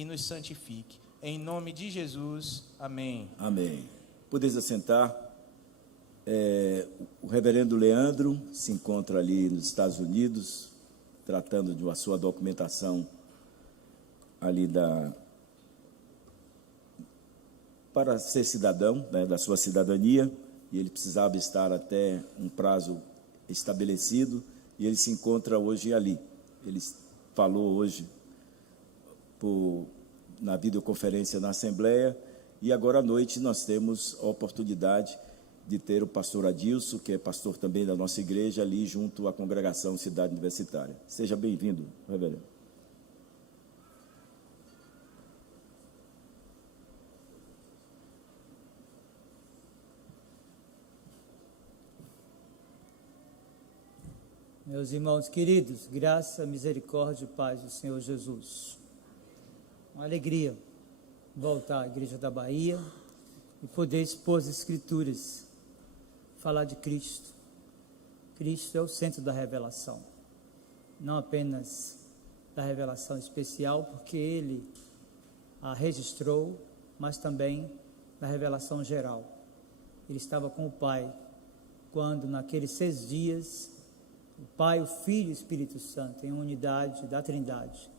e nos santifique. Em nome de Jesus, amém. Amém. Podeis assentar. O reverendo Leandro se encontra ali nos Estados Unidos, tratando de sua documentação ali para ser cidadão, né, da sua cidadania, e ele precisava estar até um prazo estabelecido, e ele se encontra hoje ali. Ele falou hoje na videoconferência na Assembleia, e agora à noite nós temos a oportunidade de ter o pastor Adilson, que é pastor também da nossa igreja, ali junto à congregação Cidade Universitária. Seja bem-vindo, reverendo. Meus irmãos queridos, graça, misericórdia e paz do Senhor Jesus. Uma alegria voltar à Igreja da Bahia e poder expor as Escrituras, falar de Cristo. Cristo é o centro da revelação, não apenas da revelação especial, porque Ele a registrou, mas também da revelação geral. Ele estava com o Pai, quando naqueles 6 dias, o Pai, o Filho e o Espírito Santo, em unidade da Trindade,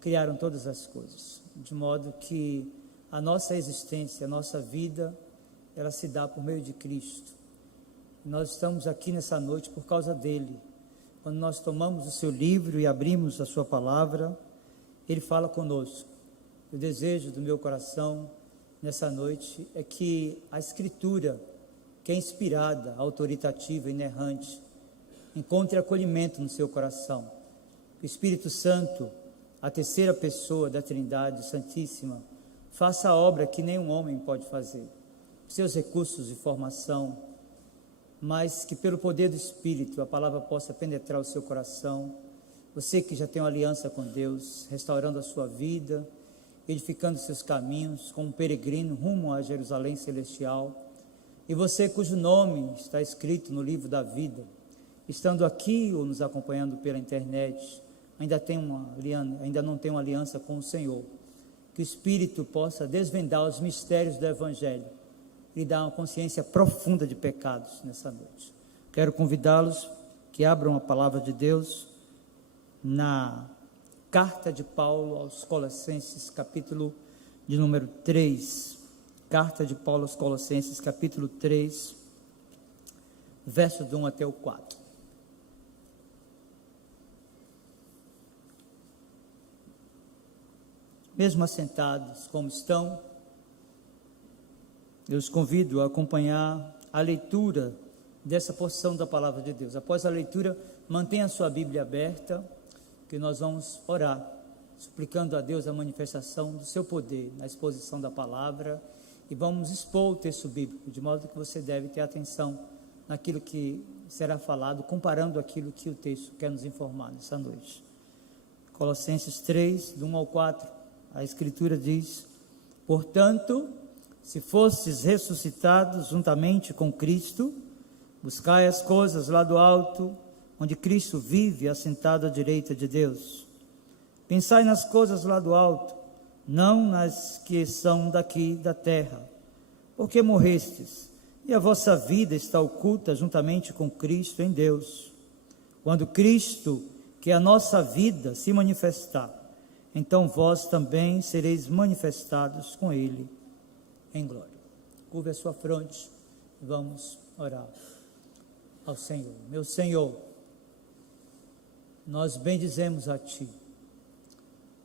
criaram todas as coisas, de modo que a nossa existência, a nossa vida, ela se dá por meio de Cristo. Nós estamos aqui nessa noite por causa dele. Quando nós tomamos o seu livro e abrimos a sua palavra, ele fala conosco. O desejo do meu coração nessa noite é que a Escritura, que é inspirada, autoritativa, inerrante, encontre acolhimento no seu coração. O Espírito Santo, a terceira pessoa da Trindade Santíssima, faça a obra que nenhum homem pode fazer, seus recursos de formação, mas que pelo poder do Espírito a palavra possa penetrar o seu coração. Você que já tem uma aliança com Deus, restaurando a sua vida, edificando seus caminhos, como um peregrino rumo a Jerusalém Celestial, e você cujo nome está escrito no livro da vida, estando aqui ou nos acompanhando pela internet, ainda não tem uma aliança com o Senhor, que o Espírito possa desvendar os mistérios do Evangelho e dar uma consciência profunda de pecados nessa noite. Quero convidá-los que abram a palavra de Deus na carta de Paulo aos Colossenses, capítulo de número 3. Carta de Paulo aos Colossenses, capítulo 3, versos do 1 até o 4. Mesmo assentados como estão, eu os convido a acompanhar a leitura dessa porção da palavra de Deus. Após a leitura, mantenha a sua Bíblia aberta, que nós vamos orar, suplicando a Deus a manifestação do seu poder na exposição da palavra, e vamos expor o texto bíblico, de modo que você deve ter atenção naquilo que será falado, comparando aquilo que o texto quer nos informar nessa noite. Colossenses 3, do 1 ao 4. A Escritura diz: portanto, se fostes ressuscitados juntamente com Cristo, buscai as coisas lá do alto, onde Cristo vive assentado à direita de Deus. Pensai nas coisas lá do alto, não nas que são daqui da terra, porque morrestes, e a vossa vida está oculta juntamente com Cristo em Deus. Quando Cristo, que é a nossa vida, se manifestar, então vós também sereis manifestados com Ele em glória. Curve a sua fronte, vamos orar ao Senhor. Meu Senhor, nós bendizemos a Ti,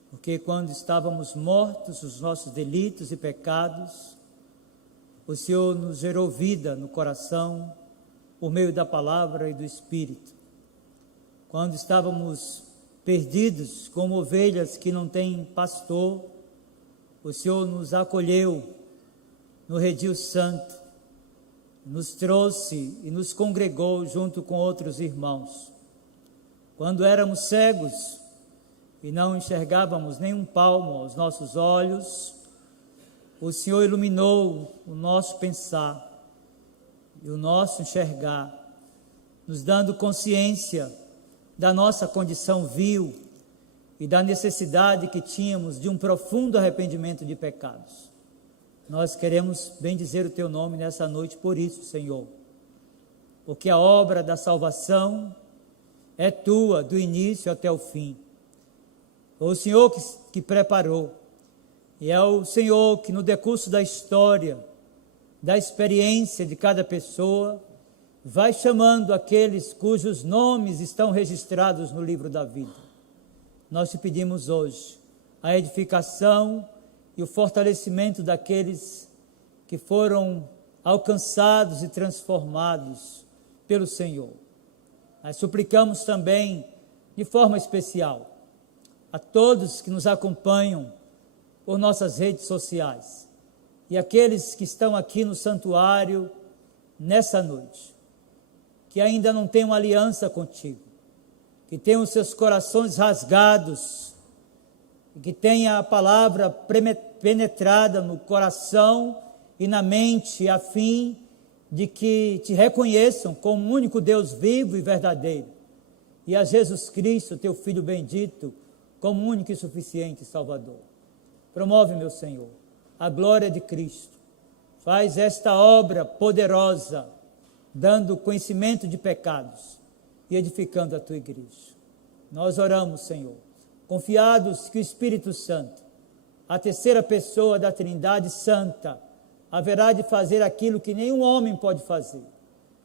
porque quando estávamos mortos os nossos delitos e pecados, o Senhor nos gerou vida no coração, por meio da palavra e do Espírito. Quando estávamos perdidos como ovelhas que não têm pastor, o Senhor nos acolheu no redil santo, nos trouxe e nos congregou junto com outros irmãos. Quando éramos cegos e não enxergávamos nem um palmo aos nossos olhos, o Senhor iluminou o nosso pensar e o nosso enxergar, nos dando consciência da nossa condição vil e da necessidade que tínhamos de um profundo arrependimento de pecados. Nós queremos bendizer o Teu nome nessa noite por isso, Senhor, porque a obra da salvação é Tua, do início até o fim. Foi o Senhor que preparou, e é o Senhor que no decurso da história, da experiência de cada pessoa, vai chamando aqueles cujos nomes estão registrados no livro da vida. Nós te pedimos hoje a edificação e o fortalecimento daqueles que foram alcançados e transformados pelo Senhor. Nós suplicamos também, de forma especial, a todos que nos acompanham por nossas redes sociais e aqueles que estão aqui no santuário nessa noite, que ainda não têm uma aliança contigo, que têm os seus corações rasgados, que tenha a palavra penetrada no coração e na mente, a fim de que te reconheçam como o único Deus vivo e verdadeiro, e a Jesus Cristo, teu Filho bendito, como único e suficiente Salvador. Promove, meu Senhor, a glória de Cristo. Faz esta obra poderosa, dando conhecimento de pecados e edificando a tua igreja. Nós oramos, Senhor, confiados que o Espírito Santo, a terceira pessoa da Trindade Santa, haverá de fazer aquilo que nenhum homem pode fazer.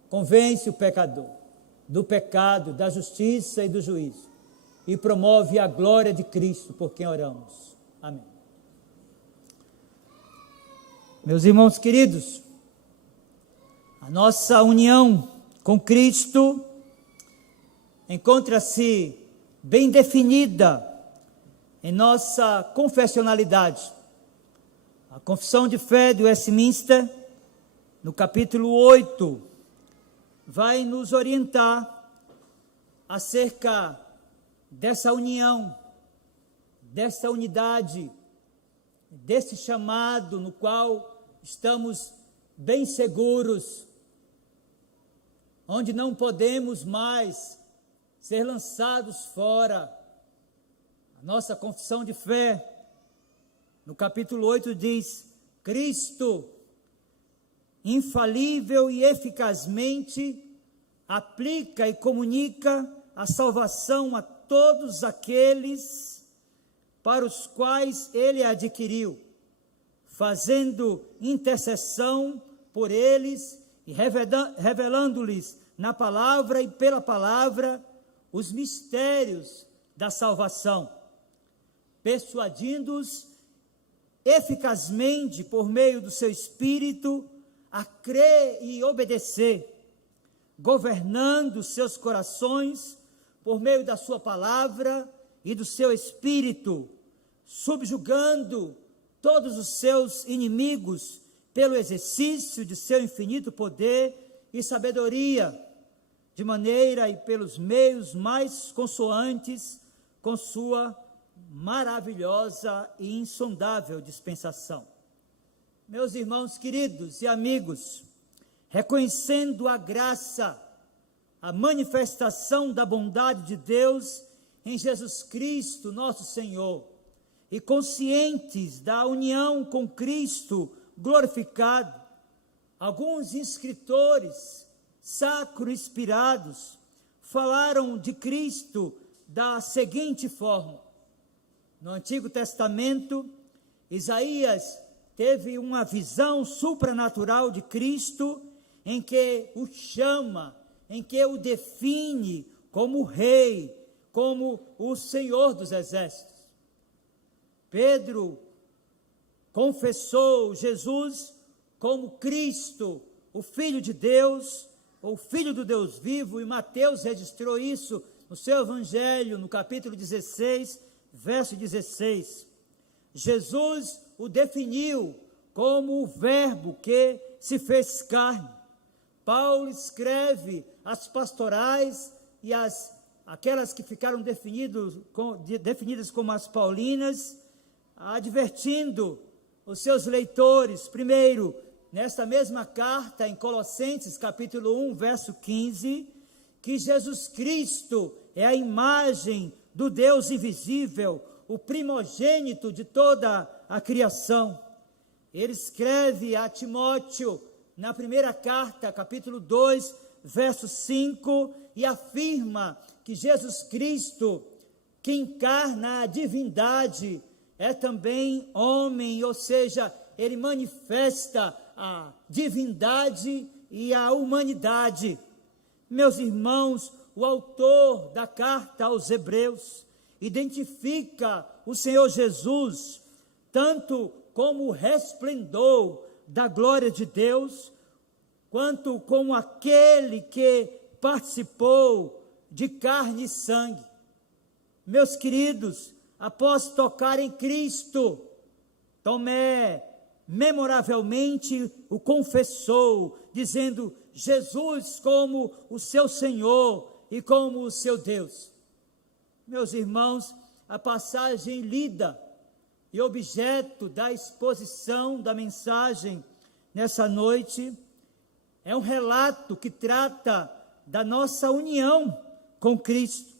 Convence o pecador do pecado, da justiça e do juízo, e promove a glória de Cristo, por quem oramos. Amém. Meus irmãos queridos, a nossa união com Cristo encontra-se bem definida em nossa confessionalidade. A Confissão de Fé de Westminster, no capítulo 8, vai nos orientar acerca dessa união, dessa unidade, desse chamado no qual estamos bem seguros, onde não podemos mais ser lançados fora. A nossa confissão de fé, no capítulo 8, diz: Cristo, infalível e eficazmente, aplica e comunica a salvação a todos aqueles para os quais Ele adquiriu, fazendo intercessão por eles e revelando-lhes na palavra e pela palavra os mistérios da salvação, persuadindo-os eficazmente por meio do seu Espírito a crer e obedecer, governando seus corações por meio da sua palavra e do seu Espírito, subjugando todos os seus inimigos pelo exercício de seu infinito poder e sabedoria, de maneira e pelos meios mais consoantes com sua maravilhosa e insondável dispensação. Meus irmãos queridos e amigos, reconhecendo a graça, a manifestação da bondade de Deus em Jesus Cristo, nosso Senhor, e conscientes da união com Cristo glorificado, alguns escritores sacro-inspirados falaram de Cristo da seguinte forma: no Antigo Testamento, Isaías teve uma visão supranatural de Cristo, em que o chama, em que o define como Rei, como o Senhor dos Exércitos. Pedro confessou Jesus como Cristo, o Filho de Deus, o Filho do Deus vivo, e Mateus registrou isso no seu Evangelho, no capítulo 16, verso 16. Jesus o definiu como o Verbo que se fez carne. Paulo escreve as pastorais e aquelas que ficaram definidas como as paulinas, advertindo os seus leitores, primeiro, nesta mesma carta, em Colossenses, capítulo 1, verso 15, que Jesus Cristo é a imagem do Deus invisível, o primogênito de toda a criação. Ele escreve a Timóteo, na primeira carta, capítulo 2, verso 5, e afirma que Jesus Cristo, que encarna a divindade, é também homem, ou seja, ele manifesta a divindade e a humanidade. Meus irmãos, o autor da carta aos Hebreus identifica o Senhor Jesus tanto como o resplendor da glória de Deus, quanto como aquele que participou de carne e sangue. Meus queridos, após tocar em Cristo, Tomé memoravelmente o confessou, dizendo Jesus como o seu Senhor e como o seu Deus. Meus irmãos, a passagem lida e objeto da exposição da mensagem nessa noite é um relato que trata da nossa união com Cristo.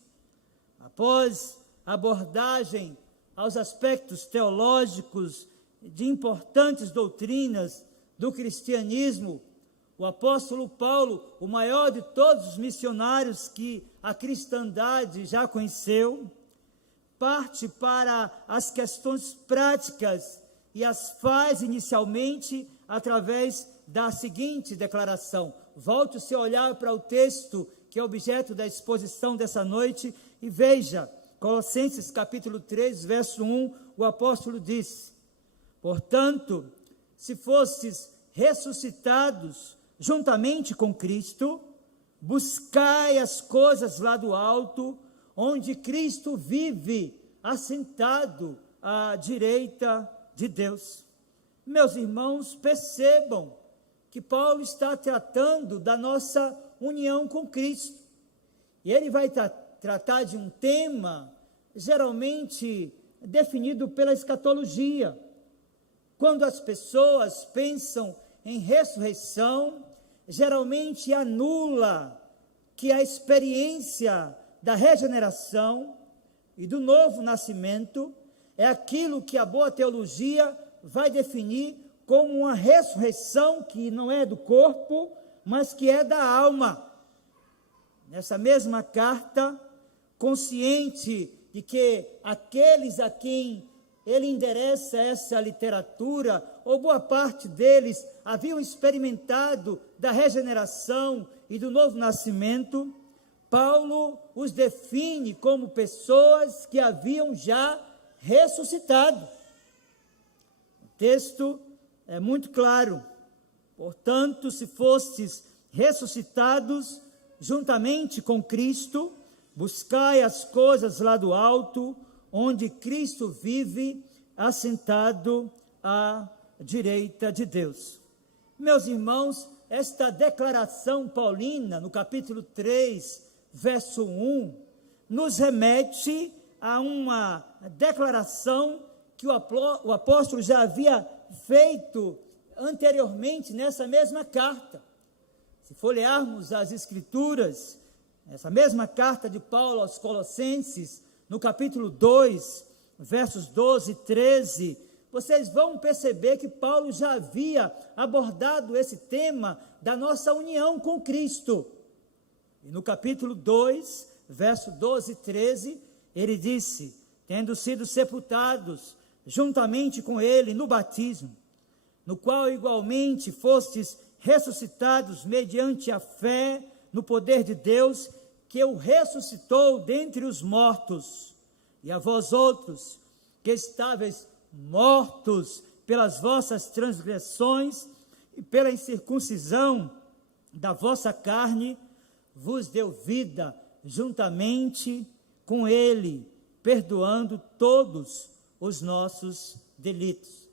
Após a abordagem aos aspectos teológicos de importantes doutrinas do cristianismo, o apóstolo Paulo, o maior de todos os missionários que a cristandade já conheceu, parte para as questões práticas e as faz inicialmente através da seguinte declaração. Volte o seu olhar para o texto que é objeto da exposição dessa noite e veja, Colossenses capítulo 3, verso 1, o apóstolo diz: portanto, se fostes ressuscitados juntamente com Cristo, buscai as coisas lá do alto, onde Cristo vive, assentado à direita de Deus. Meus irmãos, percebam que Paulo está tratando da nossa união com Cristo. E ele vai tratar de um tema geralmente definido pela escatologia. Quando as pessoas pensam em ressurreição, geralmente anula que a experiência da regeneração e do novo nascimento é aquilo que a boa teologia vai definir como uma ressurreição que não é do corpo, mas que é da alma. Nessa mesma carta, consciente de que aqueles a quem ele endereça essa literatura, ou boa parte deles, haviam experimentado da regeneração e do novo nascimento, Paulo os define como pessoas que haviam já ressuscitado. O texto é muito claro. Portanto, se fostes ressuscitados juntamente com Cristo, buscai as coisas lá do alto, onde Cristo vive, assentado à direita de Deus. Meus irmãos, esta declaração paulina, no capítulo 3, verso 1, nos remete a uma declaração que o apóstolo já havia feito anteriormente nessa mesma carta. Se folhearmos as Escrituras, essa mesma carta de Paulo aos Colossenses, no capítulo 2, versos 12 e 13, vocês vão perceber que Paulo já havia abordado esse tema da nossa união com Cristo. E no capítulo 2, verso 12 e 13, ele disse: tendo sido sepultados juntamente com ele no batismo, no qual igualmente fostes ressuscitados mediante a fé no poder de Deus, que o ressuscitou dentre os mortos, e a vós outros, que estáveis mortos pelas vossas transgressões e pela incircuncisão da vossa carne, vos deu vida juntamente com ele, perdoando todos os nossos delitos.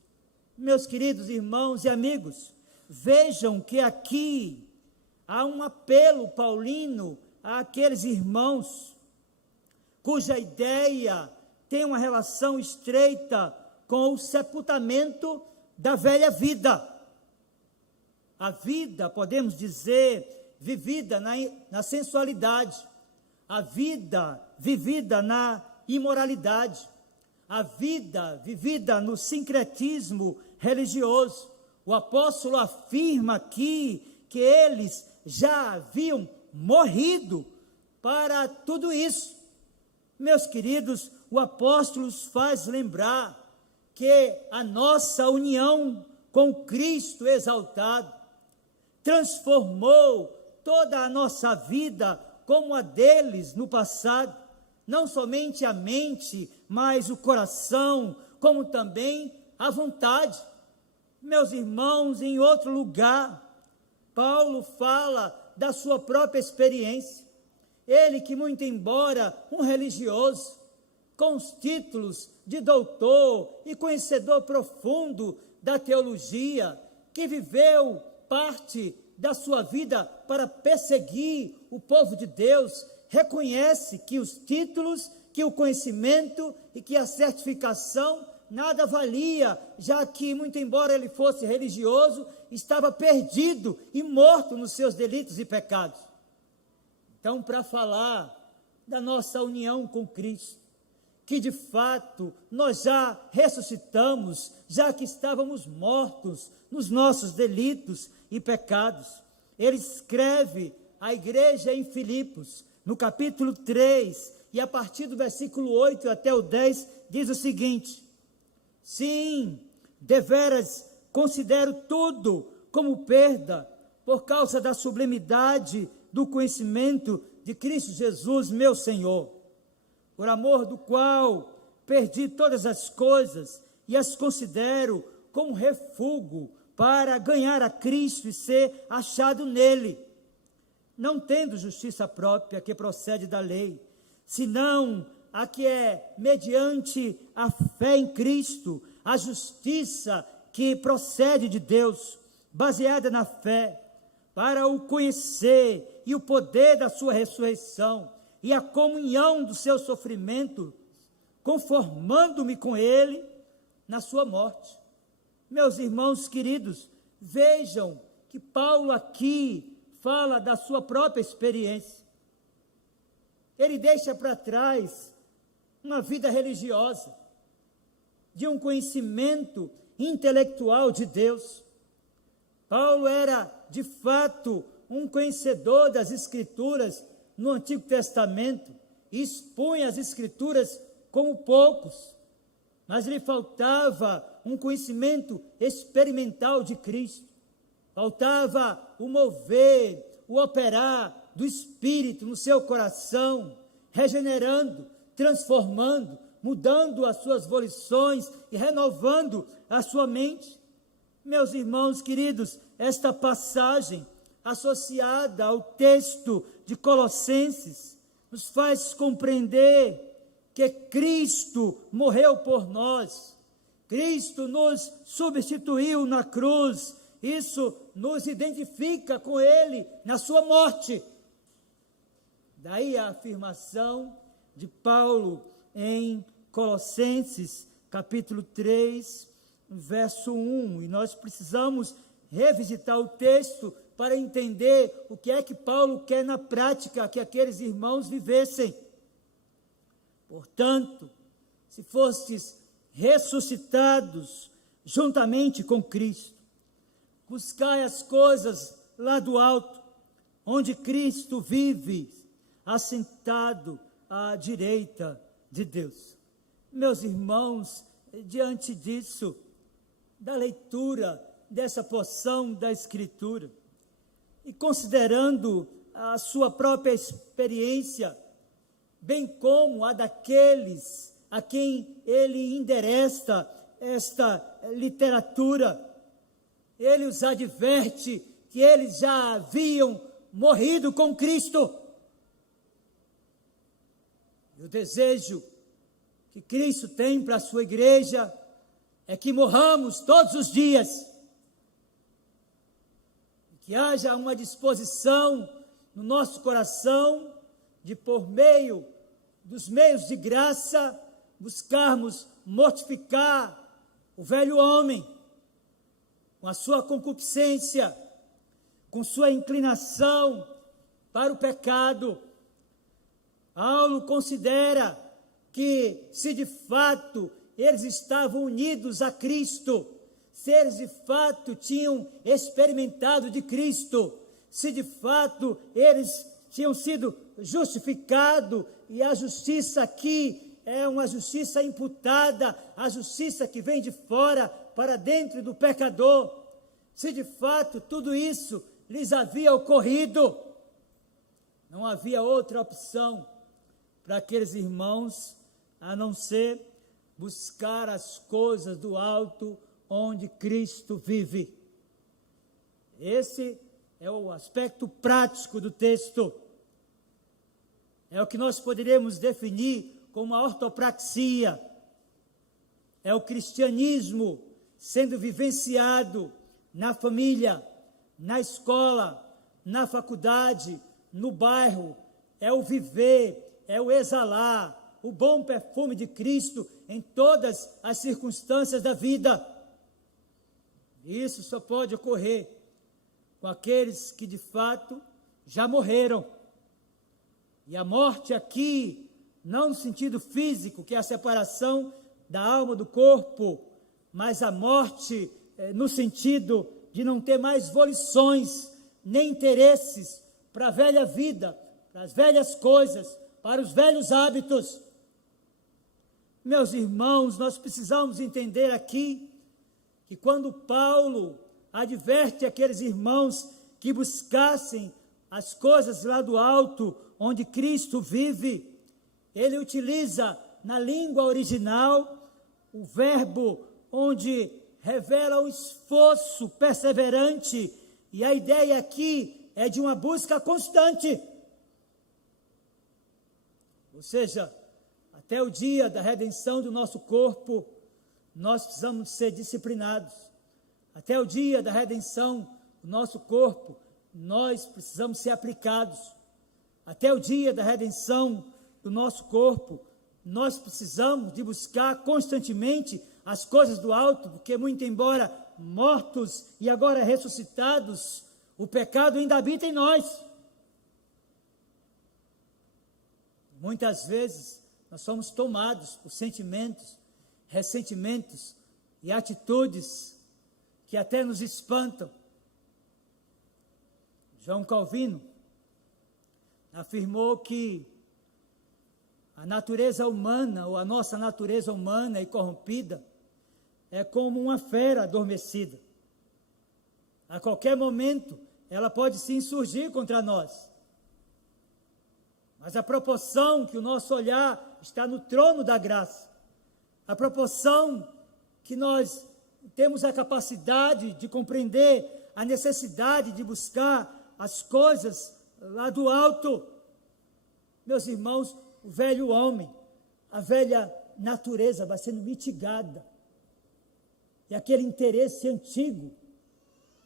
Meus queridos irmãos e amigos, vejam que aqui há um apelo paulino àqueles irmãos cuja ideia tem uma relação estreita com o sepultamento da velha vida. A vida, podemos dizer, vivida na sensualidade, a vida vivida na imoralidade, a vida vivida no sincretismo religioso. O apóstolo afirma aqui que eles já haviam morrido para tudo isso. Meus queridos, o apóstolo nos faz lembrar que a nossa união com Cristo exaltado transformou toda a nossa vida como a deles no passado, não somente a mente, mas o coração, como também a vontade. Meus irmãos, em outro lugar, Paulo fala da sua própria experiência. Ele que, muito embora um religioso, com os títulos de doutor e conhecedor profundo da teologia, que viveu parte da sua vida para perseguir o povo de Deus, reconhece que os títulos, que o conhecimento e que a certificação nada valia, já que, muito embora ele fosse religioso, estava perdido e morto nos seus delitos e pecados. Então, para falar da nossa união com Cristo, que de fato nós já ressuscitamos, já que estávamos mortos nos nossos delitos e pecados. Ele escreve à igreja em Filipos, no capítulo 3, e a partir do versículo 8 até o 10, diz o seguinte: sim, deveras considero tudo como perda, por causa da sublimidade do conhecimento de Cristo Jesus, meu Senhor, por amor do qual perdi todas as coisas e as considero como refúgio para ganhar a Cristo e ser achado nele, não tendo justiça própria que procede da lei, senão a que é mediante a fé em Cristo, a justiça que procede de Deus, baseada na fé, para o conhecer e o poder da sua ressurreição e a comunhão do seu sofrimento, conformando-me com ele na sua morte. Meus irmãos queridos, vejam que Paulo aqui fala da sua própria experiência. Ele deixa para trás uma vida religiosa, de um conhecimento intelectual de Deus. Paulo era, de fato, um conhecedor das Escrituras no Antigo Testamento, e expunha as Escrituras como poucos, mas lhe faltava um conhecimento experimental de Cristo, faltava o mover, o operar do Espírito no seu coração, regenerando, transformando, mudando as suas volições e renovando a sua mente. Meus irmãos queridos, esta passagem associada ao texto de Colossenses nos faz compreender que Cristo morreu por nós, Cristo nos substituiu na cruz, isso nos identifica com Ele na sua morte. Daí a afirmação de Paulo em Colossenses, capítulo 3, verso 1, e nós precisamos revisitar o texto para entender o que é que Paulo quer na prática que aqueles irmãos vivessem. Portanto, se fostes ressuscitados juntamente com Cristo, buscai as coisas lá do alto, onde Cristo vive, assentado à direita de Deus. Meus irmãos, diante disso, da leitura dessa porção da Escritura, e considerando a sua própria experiência, bem como a daqueles a quem ele endereça esta literatura, ele os adverte que eles já haviam morrido com Cristo. E o desejo que Cristo tem para a sua igreja é que morramos todos os dias, que haja uma disposição no nosso coração de, por meio dos meios de graça, buscarmos mortificar o velho homem, com a sua concupiscência, com sua inclinação para o pecado. Paulo considera que se de fato eles estavam unidos a Cristo, se eles de fato tinham experimentado de Cristo, se de fato eles tinham sido justificados, e a justiça aqui é uma justiça imputada, a justiça que vem de fora para dentro do pecador, se de fato tudo isso lhes havia ocorrido, não havia outra opção para aqueles irmãos a não ser buscar as coisas do alto onde Cristo vive. Esse é o aspecto prático do texto. É o que nós poderíamos definir como a ortopraxia. É o cristianismo sendo vivenciado na família, na escola, na faculdade, no bairro. É o viver, é o exalar o bom perfume de Cristo em todas as circunstâncias da vida. Isso só pode ocorrer com aqueles que de fato já morreram. E a morte aqui, não no sentido físico, que é a separação da alma do corpo, mas a morte no sentido de não ter mais volições, nem interesses para a velha vida, para as velhas coisas, para os velhos hábitos. Meus irmãos, nós precisamos entender aqui que quando Paulo adverte aqueles irmãos que buscassem as coisas lá do alto, onde Cristo vive, ele utiliza na língua original o verbo onde revela o esforço perseverante, e a ideia aqui é de uma busca constante. Ou seja, até o dia da redenção do nosso corpo, nós precisamos ser disciplinados. Até o dia da redenção do nosso corpo, nós precisamos ser aplicados. Até o dia da redenção do nosso corpo, nós precisamos de buscar constantemente as coisas do alto, porque muito embora mortos e agora ressuscitados, o pecado ainda habita em nós. Muitas vezes nós somos tomados por sentimentos, ressentimentos e atitudes que até nos espantam. João Calvino afirmou que a natureza humana, ou a nossa natureza humana e corrompida, é como uma fera adormecida. A qualquer momento, ela pode se insurgir contra nós. Mas a proporção que o nosso olhar está no trono da graça, a proporção que nós temos a capacidade de compreender a necessidade de buscar as coisas lá do alto, meus irmãos, o velho homem, a velha natureza vai sendo mitigada, e aquele interesse antigo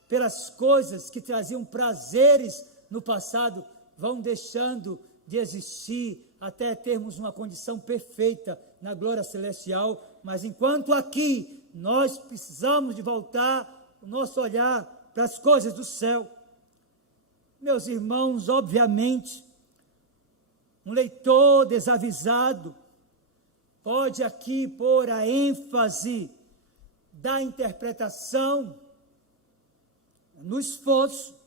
pelas coisas que traziam prazeres no passado vão deixando de existir até termos uma condição perfeita na glória celestial. Mas enquanto aqui nós precisamos de voltar o nosso olhar para as coisas do céu. Meus irmãos, obviamente, um leitor desavisado pode aqui pôr a ênfase da interpretação no esforço,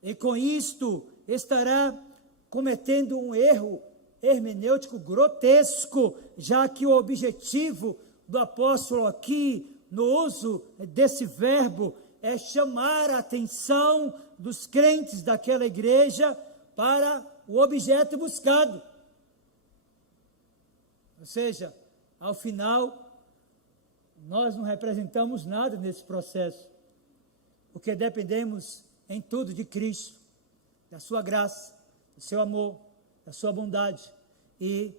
e com isto estará cometendo um erro hermenêutico grotesco, já que o objetivo do apóstolo aqui, no uso desse verbo, é chamar a atenção dos crentes daquela igreja para o objeto buscado. Ou seja, ao final, nós não representamos nada nesse processo, porque dependemos em tudo de Cristo, da sua graça, do seu amor, da sua bondade e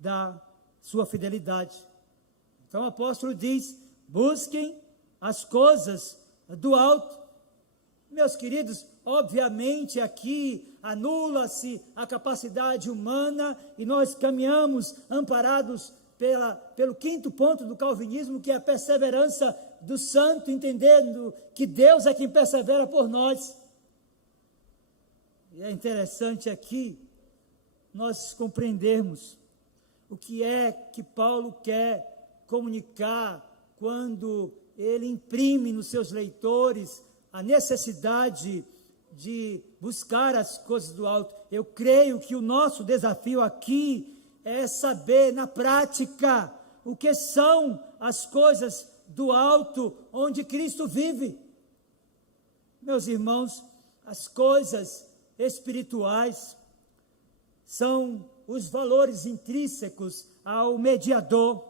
da sua fidelidade. Então o apóstolo diz: busquem as coisas do alto. Meus queridos, obviamente aqui anula-se a capacidade humana e nós caminhamos amparados pelo quinto ponto do calvinismo, que é a perseverança do santo, entendendo que Deus é quem persevera por nós. E é interessante aqui nós compreendermos o que é que Paulo quer comunicar quando ele imprime nos seus leitores a necessidade de buscar as coisas do alto. Eu creio que o nosso desafio aqui é saber na prática o que são as coisas do alto onde Cristo vive. Meus irmãos, as coisas espirituais são os valores intrínsecos ao mediador,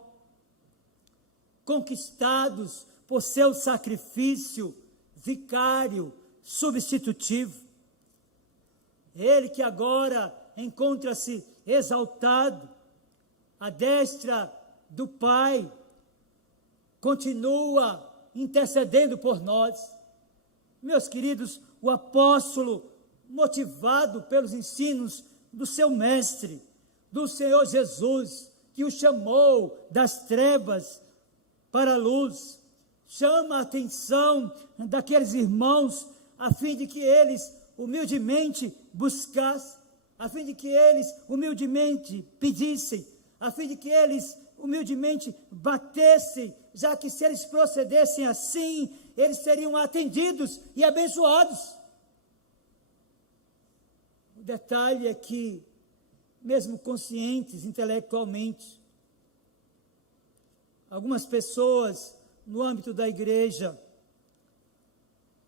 conquistados por seu sacrifício vicário, substitutivo. Ele que agora encontra-se exaltado à destra do Pai, continua intercedendo por nós. Meus queridos, o apóstolo, motivado pelos ensinos do seu mestre, do Senhor Jesus, que o chamou das trevas para a luz, chama a atenção daqueles irmãos, a fim de que eles humildemente buscassem, a fim de que eles humildemente pedissem, a fim de que eles humildemente batessem, já que se eles procedessem assim, eles seriam atendidos e abençoados. O detalhe é que, mesmo conscientes intelectualmente, algumas pessoas no âmbito da igreja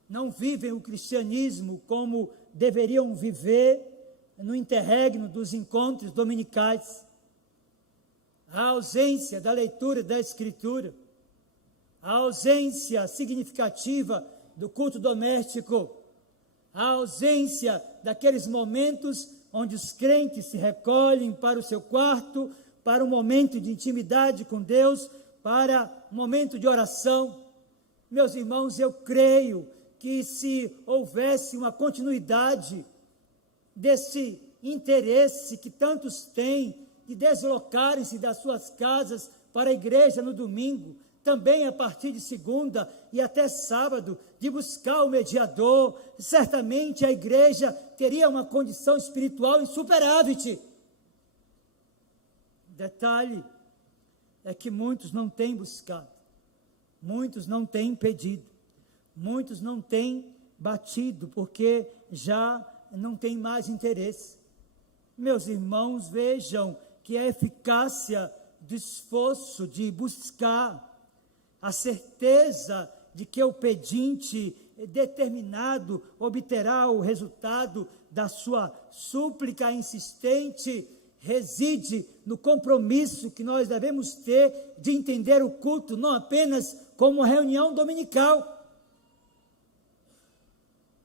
não vivem o cristianismo como deveriam viver no interregno dos encontros dominicais. A ausência da leitura da Escritura, a ausência significativa do culto doméstico, a ausência daqueles momentos onde os crentes se recolhem para o seu quarto, para um momento de intimidade com Deus, para um momento de oração. Meus irmãos, eu creio que se houvesse uma continuidade desse interesse que tantos têm de deslocarem-se das suas casas para a igreja no domingo, também a partir de segunda e até sábado, de buscar o mediador, certamente a igreja teria uma condição espiritual insuperável. Detalhe é que muitos não têm buscado, muitos não têm pedido, muitos não têm batido, porque já não têm mais interesse. Meus irmãos, vejam que a eficácia do esforço de buscar, a certeza de que o pedinte determinado obterá o resultado da sua súplica insistente, reside no compromisso que nós devemos ter de entender o culto não apenas como uma reunião dominical,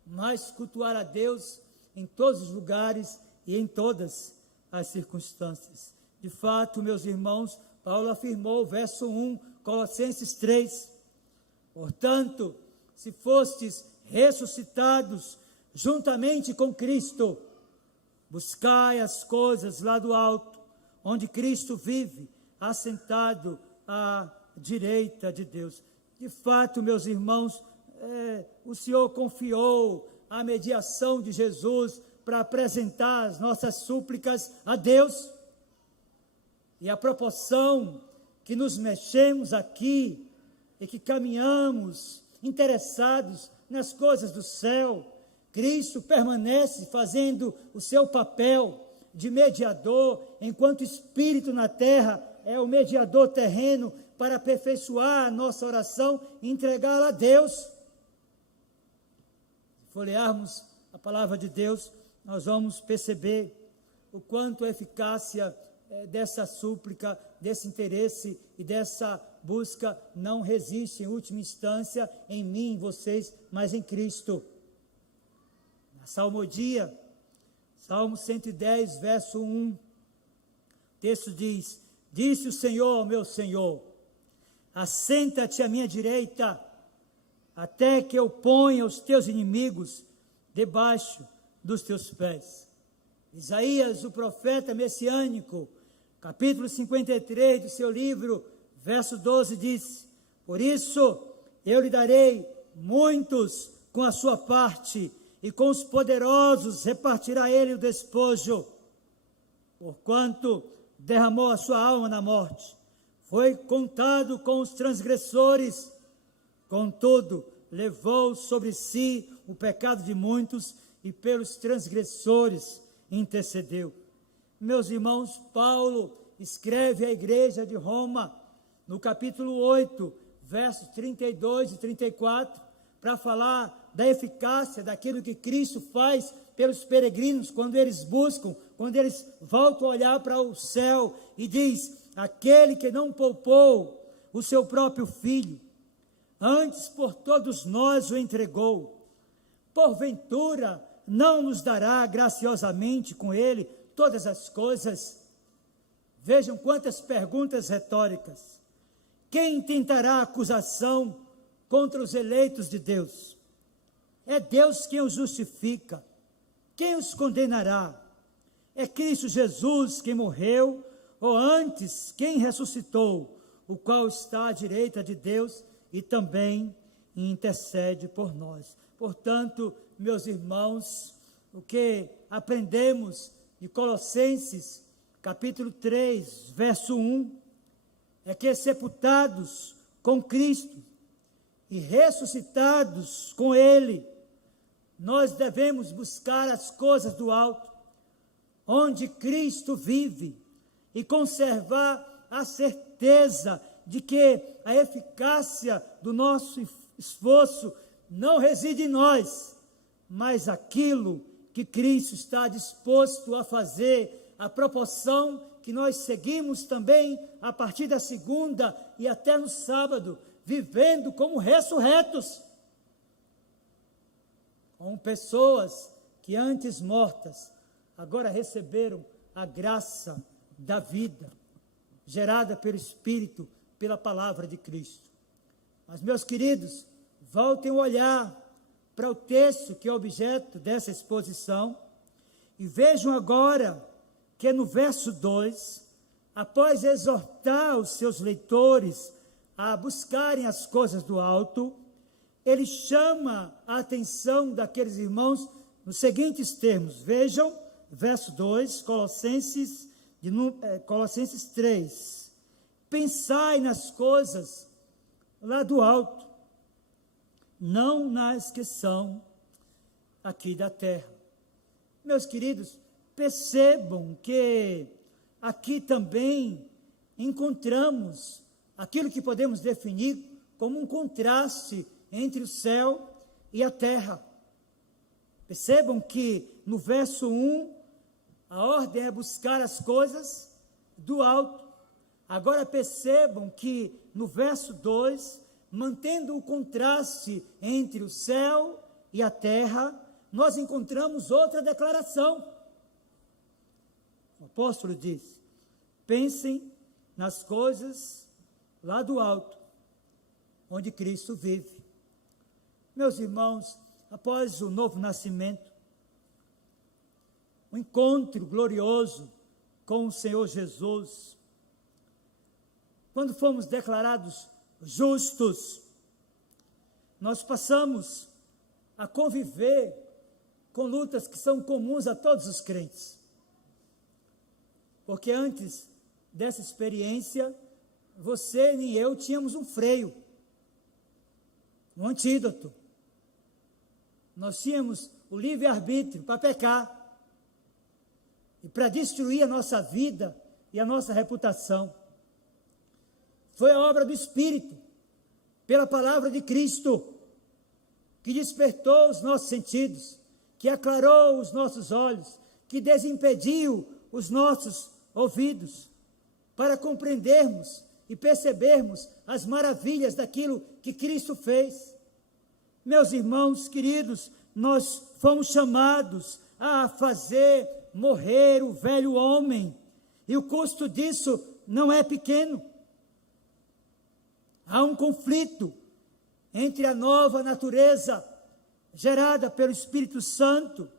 mas cultuar a Deus em todos os lugares e em todas as circunstâncias. De fato, meus irmãos, Paulo afirmou, verso 1, Colossenses 3, portanto, se fostes ressuscitados juntamente com Cristo, buscai as coisas lá do alto, onde Cristo vive, assentado à direita de Deus. De fato, meus irmãos, o Senhor confiou a mediação de Jesus para apresentar as nossas súplicas a Deus, e a proporção que nos mexemos aqui e que caminhamos interessados nas coisas do céu, Cristo permanece fazendo o seu papel de mediador, enquanto Espírito na terra é o mediador terreno para aperfeiçoar a nossa oração e entregá-la a Deus. Se folhearmos a palavra de Deus, nós vamos perceber o quanto a eficácia dessa súplica, desse interesse e dessa busca não resiste em última instância em mim, em vocês, mas em Cristo. Na salmodia, Salmo 110, verso 1, o texto diz: disse o Senhor ao meu Senhor, assenta-te à minha direita, até que eu ponha os teus inimigos debaixo dos teus pés. Isaías, o profeta messiânico, capítulo 53 do seu livro, verso 12, diz: por isso eu lhe darei muitos com a sua parte, e com os poderosos repartirá ele o despojo, porquanto derramou a sua alma na morte, foi contado com os transgressores, contudo, levou sobre si o pecado de muitos e pelos transgressores intercedeu. Meus irmãos, Paulo escreve à igreja de Roma, no capítulo 8, versos 32 e 34, para falar da eficácia daquilo que Cristo faz pelos peregrinos, quando eles buscam, quando eles voltam a olhar para o céu, e diz: aquele que não poupou o seu próprio filho, antes por todos nós o entregou, porventura não nos dará graciosamente com ele todas as coisas? Vejam quantas perguntas retóricas. Quem tentará acusação contra os eleitos de Deus? É Deus quem os justifica. Quem os condenará? É Cristo Jesus quem morreu, ou antes, quem ressuscitou, o qual está à direita de Deus e também intercede por nós. Portanto, meus irmãos, o que aprendemos de Colossenses, capítulo 3, verso 1, é que sepultados com Cristo e ressuscitados com Ele, nós devemos buscar as coisas do alto, onde Cristo vive, e conservar a certeza de que a eficácia do nosso esforço não reside em nós, mas aquilo que Cristo está disposto a fazer, a proporção que nós seguimos também a partir da segunda e até no sábado, vivendo como ressurretos, com pessoas que antes mortas, agora receberam a graça da vida, gerada pelo Espírito, pela palavra de Cristo. Mas, meus queridos, voltem a olhar para o texto que é objeto dessa exposição e vejam agora que no verso 2, após exortar os seus leitores a buscarem as coisas do alto, ele chama a atenção daqueles irmãos nos seguintes termos. Vejam, verso 2, Colossenses 3. Pensai nas coisas lá do alto, não nas que são aqui da terra. Meus queridos, percebam que aqui também encontramos aquilo que podemos definir como um contraste entre o céu e a terra. Percebam que no verso 1, a ordem é buscar as coisas do alto. Agora percebam que no verso 2, mantendo o contraste entre o céu e a terra, nós encontramos outra declaração. O apóstolo diz: pensem nas coisas lá do alto, onde Cristo vive. Meus irmãos, após o novo nascimento, o encontro glorioso com o Senhor Jesus, quando fomos declarados justos, nós passamos a conviver com lutas que são comuns a todos os crentes. Porque antes dessa experiência, você e eu tínhamos um freio, um antídoto. Nós tínhamos o livre-arbítrio para pecar e para destruir a nossa vida e a nossa reputação. Foi a obra do Espírito, pela palavra de Cristo, que despertou os nossos sentidos, que aclarou os nossos olhos, que desimpediu os nossos ouvidos, para compreendermos e percebermos as maravilhas daquilo que Cristo fez. Meus irmãos queridos, nós fomos chamados a fazer morrer o velho homem, e o custo disso não é pequeno. Há um conflito entre a nova natureza gerada pelo Espírito Santo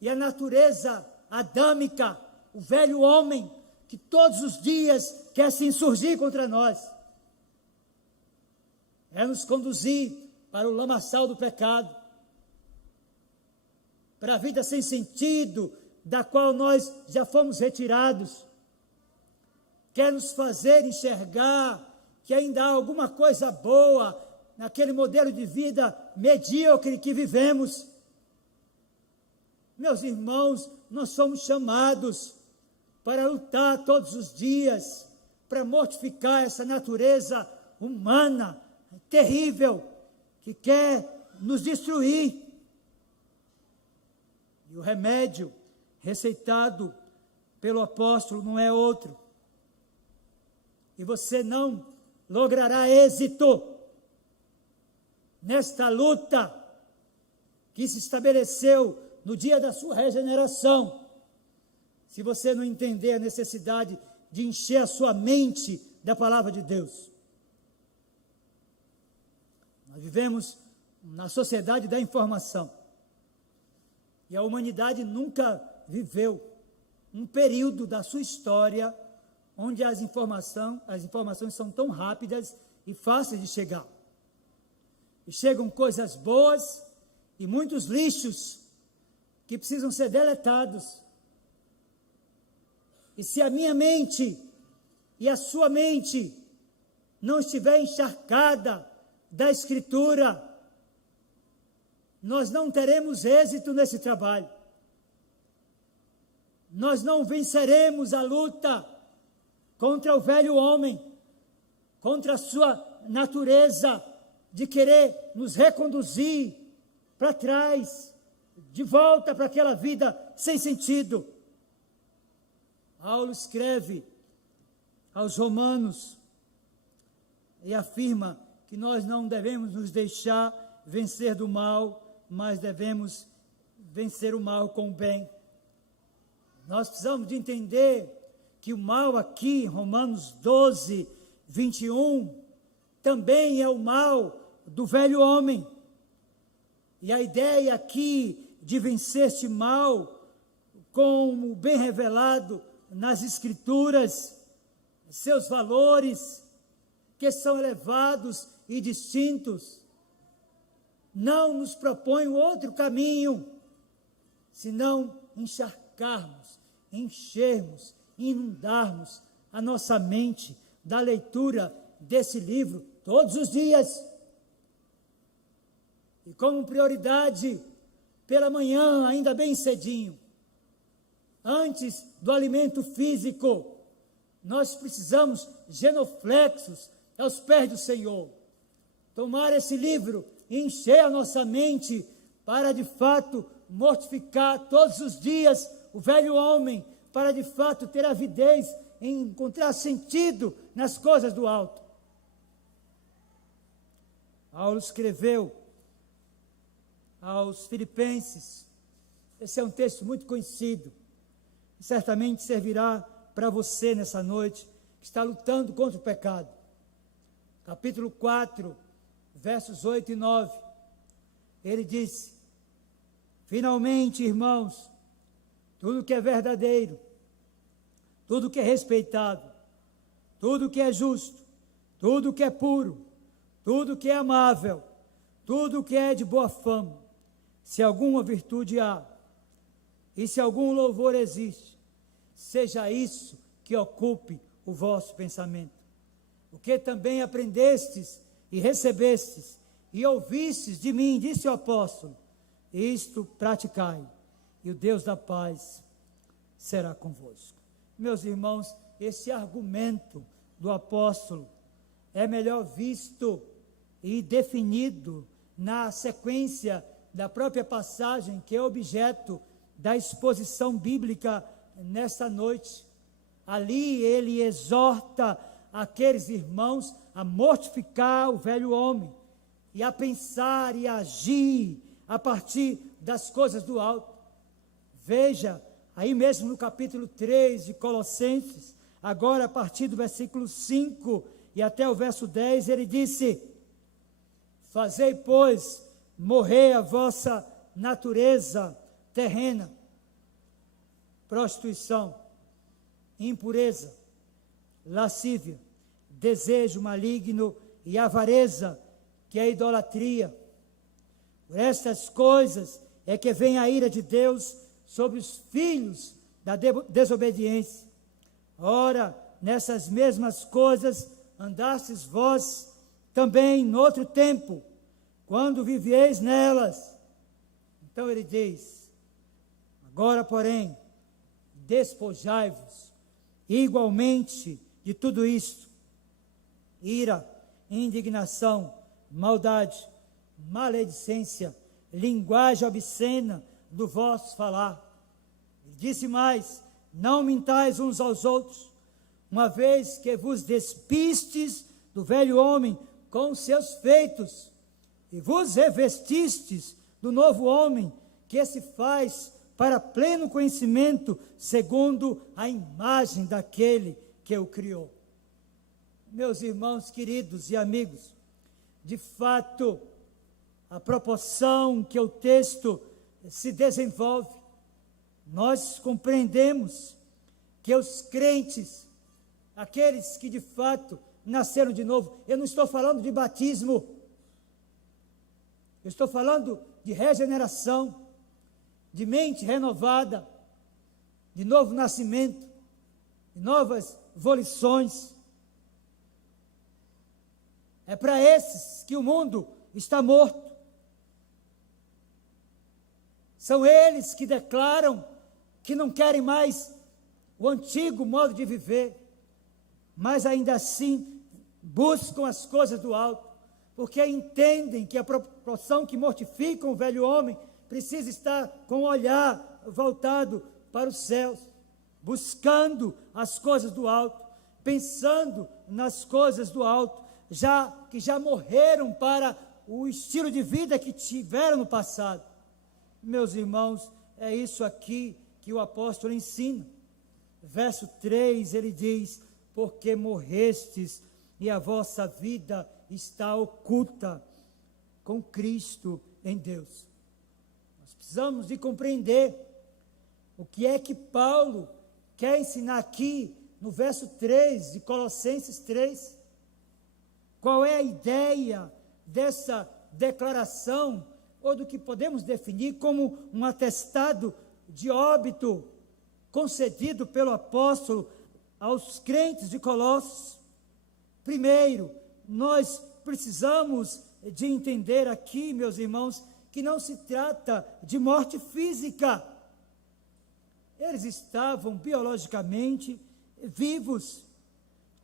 e a natureza adâmica, o velho homem que todos os dias quer se insurgir contra nós. É nos conduzir para o lamaçal do pecado, para a vida sem sentido, da qual nós já fomos retirados. quer nos fazer enxergar que ainda há alguma coisa boa naquele modelo de vida medíocre que vivemos. Meus irmãos, nós somos chamados para lutar todos os dias, para mortificar essa natureza humana, terrível, que quer nos destruir. E o remédio receitado pelo apóstolo não é outro. E você não logrará êxito nesta luta que se estabeleceu no dia da sua regeneração, se você não entender a necessidade de encher a sua mente da palavra de Deus. Nós vivemos na sociedade da informação, e a humanidade nunca viveu um período da sua história onde as informações são tão rápidas e fáceis de chegar. E chegam coisas boas e muitos lixos que precisam ser deletados. E se a minha mente e a sua mente não estiver encharcada da Escritura, nós não teremos êxito nesse trabalho. Nós não venceremos a luta contra o velho homem, contra a sua natureza de querer nos reconduzir para trás, de volta para aquela vida sem sentido. Paulo escreve aos Romanos e afirma que nós não devemos nos deixar vencer do mal, mas devemos vencer o mal com o bem. Nós precisamos de entender que o mal aqui, Romanos 12, 21, também é o mal do velho homem. E a ideia aqui de vencer este mal, como bem revelado nas Escrituras, seus valores, que são elevados e distintos, não nos propõe outro caminho, senão encharcarmos, enchermos, inundarmos a nossa mente da leitura desse livro todos os dias. E como prioridade, pela manhã, ainda bem cedinho, antes do alimento físico, nós precisamos, genuflexos, aos pés do Senhor, tomar esse livro e encher a nossa mente para, de fato, mortificar todos os dias o velho homem, para, de fato, ter avidez em encontrar sentido nas coisas do alto. Paulo escreveu aos Filipenses, esse é um texto muito conhecido, e certamente servirá para você nessa noite, que está lutando contra o pecado. Capítulo 4, versos 8 e 9, ele disse: finalmente, irmãos, tudo que é verdadeiro, tudo que é respeitável, tudo que é justo, tudo que é puro, tudo que é amável, tudo que é de boa fama, se alguma virtude há, e se algum louvor existe, seja isso que ocupe o vosso pensamento. O que também aprendestes e recebestes e ouvistes de mim, disse o apóstolo, isto praticai, e o Deus da paz será convosco. Meus irmãos, esse argumento do apóstolo é melhor visto e definido na sequência da própria passagem que é objeto da exposição bíblica nesta noite. Ali ele exorta aqueles irmãos a mortificar o velho homem e a pensar e a agir a partir das coisas do alto. Veja, aí mesmo no capítulo 3 de Colossenses, agora a partir do versículo 5 e até o verso 10, ele disse: fazei, pois, morrer a vossa natureza terrena, prostituição, impureza, lascívia, desejo maligno e avareza, que é a idolatria. Por estas coisas é que vem a ira de Deus sobre os filhos da desobediência. Ora, nessas mesmas coisas andastes vós também no outro tempo, quando vivieis nelas. Então ele diz: agora, porém, despojai-vos igualmente de tudo isto: ira, indignação, maldade, maledicência, linguagem obscena do vosso falar. Ele disse mais: não mintais uns aos outros, uma vez que vos despistes do velho homem com os seus feitos, e vos revestistes do novo homem, que se faz para pleno conhecimento, segundo a imagem daquele que o criou. Meus irmãos queridos e amigos, de fato, a proporção que o texto se desenvolve, nós compreendemos que os crentes, aqueles que de fato nasceram de novo, eu não estou falando de batismo, eu estou falando de regeneração, de mente renovada, de novo nascimento, de novas volições. É para esses que o mundo está morto. São eles que declaram que não querem mais o antigo modo de viver, mas ainda assim buscam as coisas do alto, porque entendem que a proporção que mortificam o velho homem precisa estar com o olhar voltado para os céus, buscando as coisas do alto, pensando nas coisas do alto, que já morreram para o estilo de vida que tiveram no passado. Meus irmãos, é isso aqui que o apóstolo ensina. Verso 3, ele diz: porque morrestes e a vossa vida está oculta com Cristo em Deus. Nós precisamos de compreender o que é que Paulo quer ensinar aqui no verso 3 de Colossenses 3. Qual é a ideia dessa declaração, ou do que podemos definir como um atestado de óbito concedido pelo apóstolo aos crentes de Colossos? Primeiro, nós precisamos de entender aqui, meus irmãos, que não se trata de morte física. Eles estavam biologicamente vivos.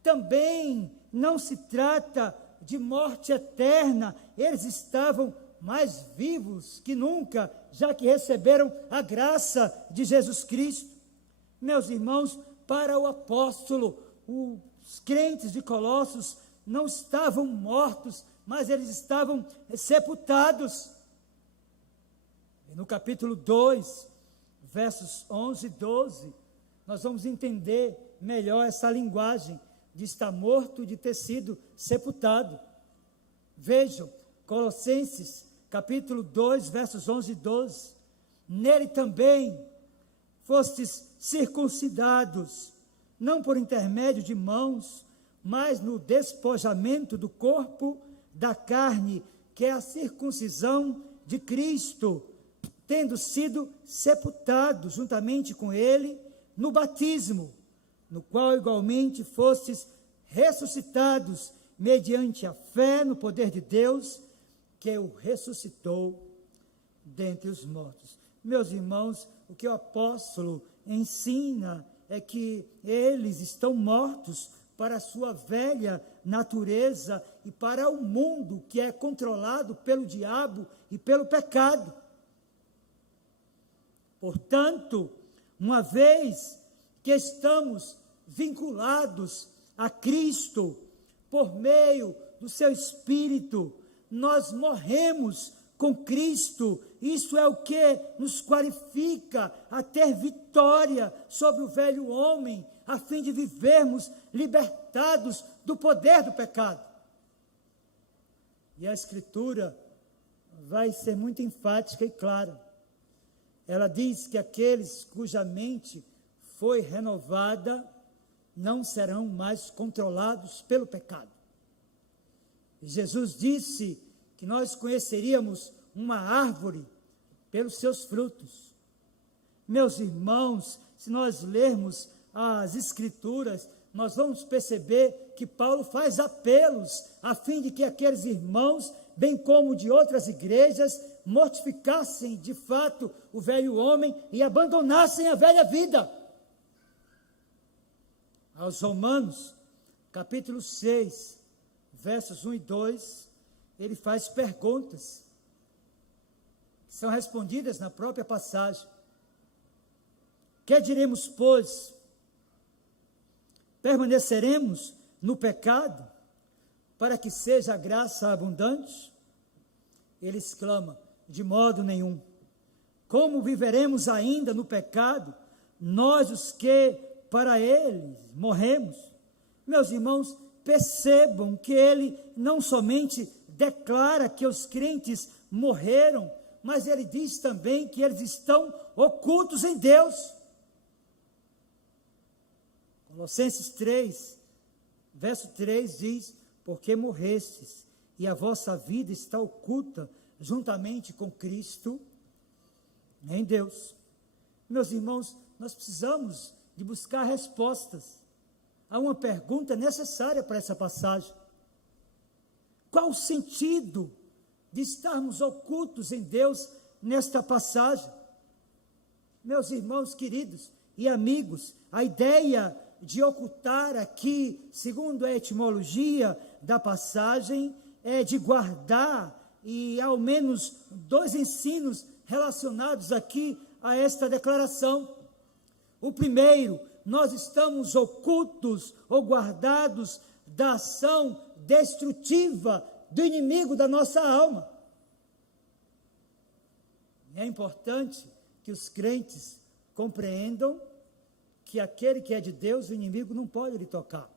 Também não se trata de morte eterna. Eles estavam mais vivos que nunca, já que receberam a graça de Jesus Cristo. Meus irmãos, para o apóstolo, os crentes de Colossos não estavam mortos, mas eles estavam sepultados. E no capítulo 2, versos 11 e 12, nós vamos entender melhor essa linguagem de estar morto e de ter sido sepultado. Vejam, Colossenses, capítulo 2, versos 11 e 12. Nele também fostes circuncidados, não por intermédio de mãos, mas no despojamento do corpo da carne, que é a circuncisão de Cristo, tendo sido sepultados juntamente com ele no batismo, no qual igualmente fostes ressuscitados mediante a fé no poder de Deus, que o ressuscitou dentre os mortos. Meus irmãos, o que o apóstolo ensina é que eles estão mortos para a sua velha natureza e para o mundo que é controlado pelo diabo e pelo pecado. Portanto, uma vez que estamos vinculados a Cristo por meio do seu Espírito, nós morremos com Cristo. Isso é o que nos qualifica a ter vitória sobre o velho homem, a fim de vivermos libertados do poder do pecado. E a Escritura vai ser muito enfática e clara. Ela diz que aqueles cuja mente foi renovada não serão mais controlados pelo pecado. E Jesus disse que nós conheceríamos uma árvore pelos seus frutos. Meus irmãos, se nós lermos as Escrituras, nós vamos perceber que Paulo faz apelos a fim de que aqueles irmãos, bem como de outras igrejas, mortificassem de fato o velho homem e abandonassem a velha vida. Aos Romanos, capítulo 6, versos 1 e 2, ele faz perguntas, que são respondidas na própria passagem. Que diremos, pois? Permaneceremos no pecado, para que seja a graça abundante? Ele exclama, de modo nenhum. Como viveremos ainda no pecado, nós os que para ele morremos? Meus irmãos, percebam que ele não somente declara que os crentes morreram, mas ele diz também que eles estão ocultos em Deus. Colossenses 3, verso 3 diz, porque morrestes, e a vossa vida está oculta juntamente com Cristo em Deus. Meus irmãos, nós precisamos de buscar respostas a uma pergunta necessária para essa passagem. Qual o sentido de estarmos ocultos em Deus nesta passagem? Meus irmãos queridos e amigos, a ideia de ocultar aqui, segundo a etimologia da passagem, é de guardar, e ao menos dois ensinos relacionados aqui a esta declaração. O primeiro, nós estamos ocultos ou guardados da ação destrutiva do inimigo da nossa alma. É importante que os crentes compreendam que aquele que é de Deus, o inimigo não pode lhe tocar.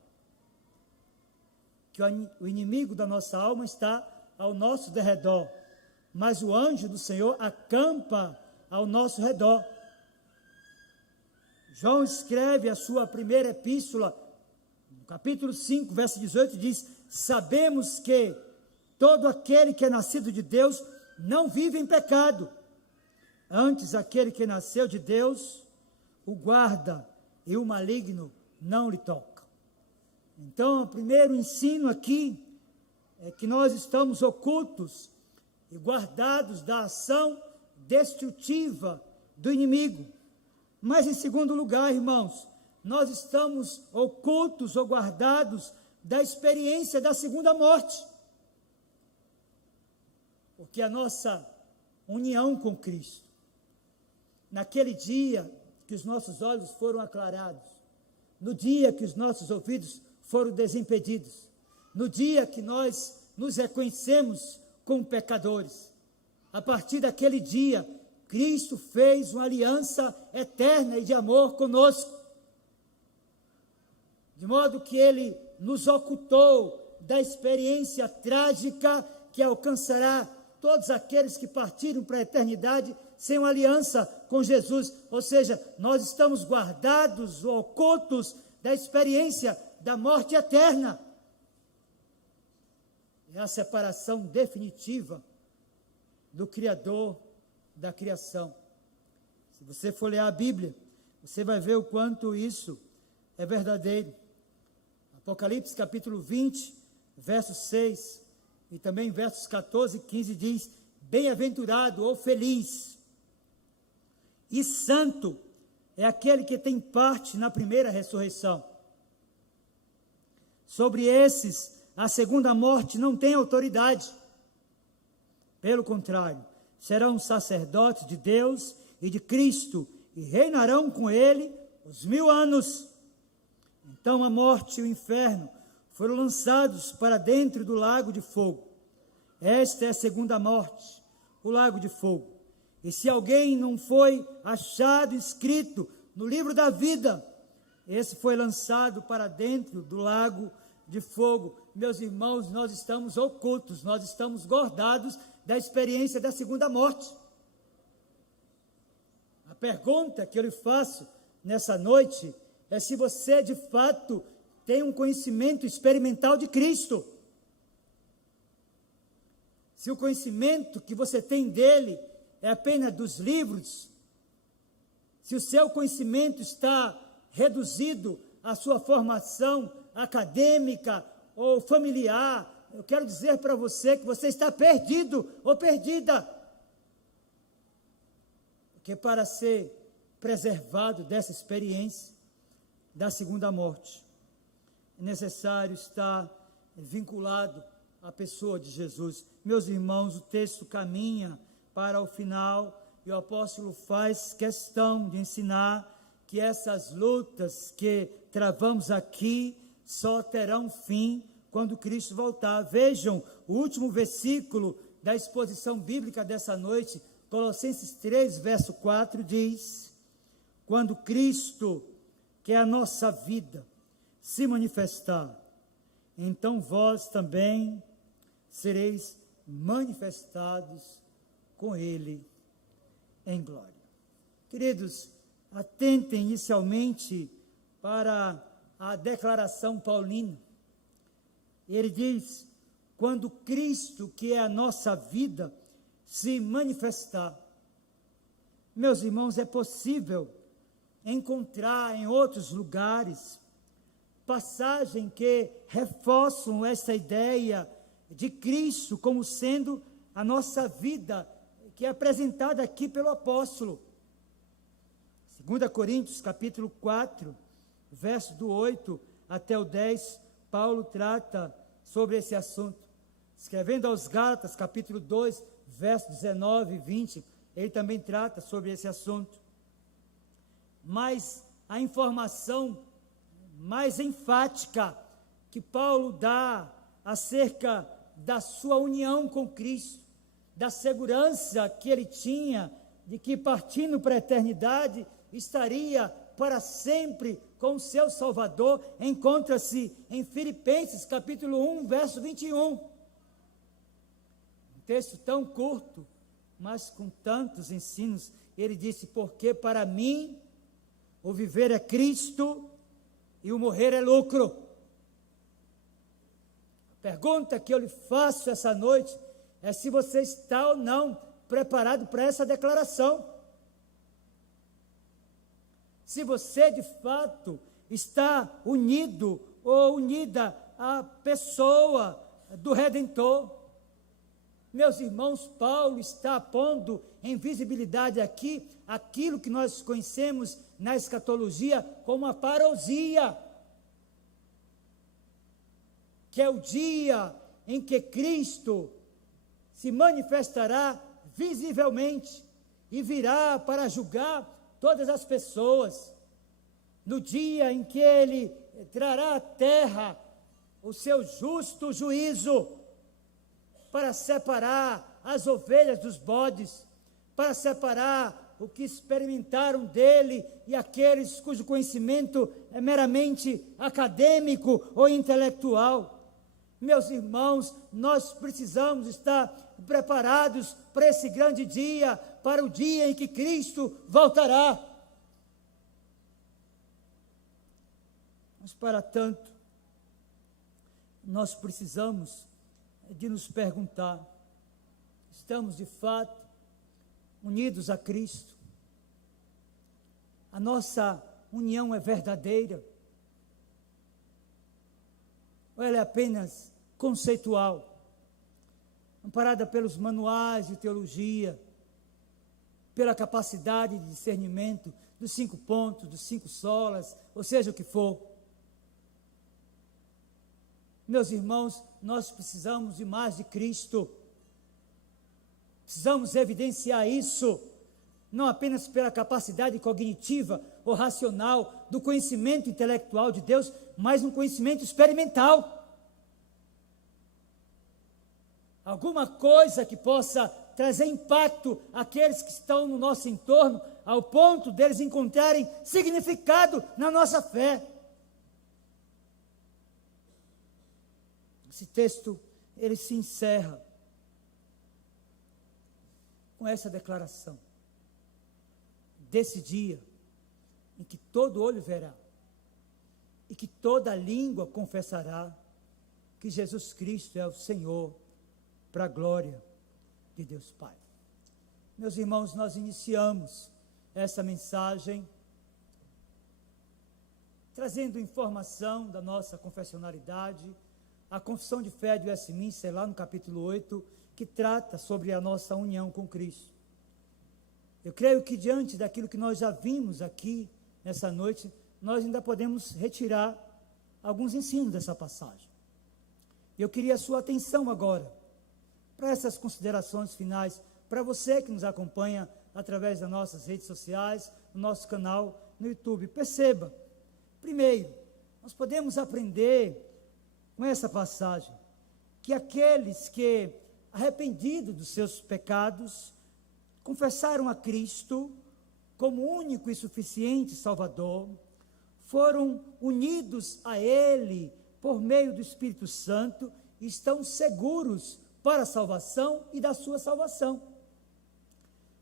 Que o inimigo da nossa alma está ao nosso derredor, mas o anjo do Senhor acampa ao nosso redor. João escreve a sua primeira epístola, no capítulo 5, verso 18, diz, sabemos que todo aquele que é nascido de Deus não vive em pecado. Antes, aquele que nasceu de Deus o guarda e o maligno não lhe toca. Então, o primeiro ensino aqui é que nós estamos ocultos e guardados da ação destrutiva do inimigo. Mas, em segundo lugar, irmãos, nós estamos ocultos ou guardados da experiência da segunda morte. Porque a nossa união com Cristo, naquele dia que os nossos olhos foram aclarados, no dia que os nossos ouvidos foram desimpedidos, no dia que nós nos reconhecemos como pecadores, a partir daquele dia, Cristo fez uma aliança eterna e de amor conosco, de modo que Ele nos ocultou da experiência trágica que alcançará todos aqueles que partiram para a eternidade sem uma aliança com Jesus, ou seja, nós estamos guardados ou ocultos da experiência da morte eterna. É a separação definitiva do Criador da criação. Se você for ler a Bíblia, você vai ver o quanto isso é verdadeiro. Apocalipse capítulo 20, verso 6, e também versos 14 e 15 diz, bem-aventurado ou feliz e santo é aquele que tem parte na primeira ressurreição. Sobre esses, a segunda morte não tem autoridade. Pelo contrário, serão sacerdotes de Deus e de Cristo e reinarão com Ele os 1000 anos. Então a morte e o inferno foram lançados para dentro do lago de fogo. Esta é a segunda morte, o lago de fogo. E se alguém não foi achado escrito no livro da vida, esse foi lançado para dentro do lago de fogo. Meus irmãos, nós estamos ocultos, nós estamos guardados da experiência da segunda morte. A pergunta que eu lhe faço nessa noite é se você de fato tem um conhecimento experimental de Cristo. Se o conhecimento que você tem dele é apenas dos livros, se o seu conhecimento está reduzido a sua formação acadêmica ou familiar, eu quero dizer para você que você está perdido ou perdida. Porque para ser preservado dessa experiência da segunda morte, é necessário estar vinculado à pessoa de Jesus. Meus irmãos, o texto caminha para o final e o apóstolo faz questão de ensinar que essas lutas que travamos aqui só terão fim quando Cristo voltar. Vejam o último versículo da exposição bíblica dessa noite, Colossenses 3, verso 4, diz: quando Cristo, que é a nossa vida, se manifestar, então vós também sereis manifestados com Ele em glória. Queridos, atentem inicialmente para a declaração paulina. Ele diz: quando Cristo, que é a nossa vida, se manifestar. Meus irmãos, é possível encontrar em outros lugares passagens que reforçam essa ideia de Cristo como sendo a nossa vida, que é apresentada aqui pelo apóstolo. 2 Coríntios, capítulo 4, verso do 8 até o 10, Paulo trata sobre esse assunto. Escrevendo aos Gálatas, capítulo 2, verso 19 e 20, ele também trata sobre esse assunto. Mas a informação mais enfática que Paulo dá acerca da sua união com Cristo, da segurança que ele tinha de que, partindo para a eternidade, estaria para sempre com o seu Salvador, encontra-se em Filipenses, capítulo 1, verso 21. Um texto tão curto, mas com tantos ensinos. Ele disse: porque para mim o viver é Cristo e o morrer é lucro. A pergunta que eu lhe faço essa noite é se você está ou não preparado para essa declaração. Se você de fato está unido ou unida à pessoa do Redentor. Meus irmãos, Paulo está pondo em visibilidade aqui aquilo que nós conhecemos na escatologia como a parousia, que é o dia em que Cristo se manifestará visivelmente e virá para julgar todas as pessoas, no dia em que Ele trará à terra o seu justo juízo, para separar as ovelhas dos bodes, para separar o que experimentaram dele e aqueles cujo conhecimento é meramente acadêmico ou intelectual. Meus irmãos, nós precisamos estar preparados para esse grande dia, para o dia em que Cristo voltará. Mas para tanto, nós precisamos de nos perguntar: estamos de fato unidos a Cristo? A nossa união é verdadeira? Ou ela é apenas conceitual, amparada pelos manuais de teologia, pela capacidade de discernimento dos 5 pontos, dos 5 solas, ou seja o que for? Meus irmãos, nós precisamos de mais de Cristo. Precisamos evidenciar isso, não apenas pela capacidade cognitiva ou racional do conhecimento intelectual de Deus, mas um conhecimento experimental. Alguma coisa que possa trazer impacto àqueles que estão no nosso entorno, ao ponto deles encontrarem significado na nossa fé. Esse texto, ele se encerra com essa declaração desse dia em que todo olho verá e que toda língua confessará que Jesus Cristo é o Senhor, para a glória de Deus Pai. Meus irmãos, nós iniciamos essa mensagem trazendo informação da nossa confessionalidade, a confissão de fé de Westminster, lá no capítulo 8, que trata sobre a nossa união com Cristo. Eu creio que diante daquilo que nós já vimos aqui nessa noite, nós ainda podemos retirar alguns ensinos dessa passagem. Eu queria a sua atenção agora para essas considerações finais, para você que nos acompanha através das nossas redes sociais, no nosso canal no YouTube. Perceba, primeiro, nós podemos aprender com essa passagem que aqueles que, arrependidos dos seus pecados, confessaram a Cristo como único e suficiente Salvador, foram unidos a Ele por meio do Espírito Santo e estão seguros para a salvação e da sua salvação.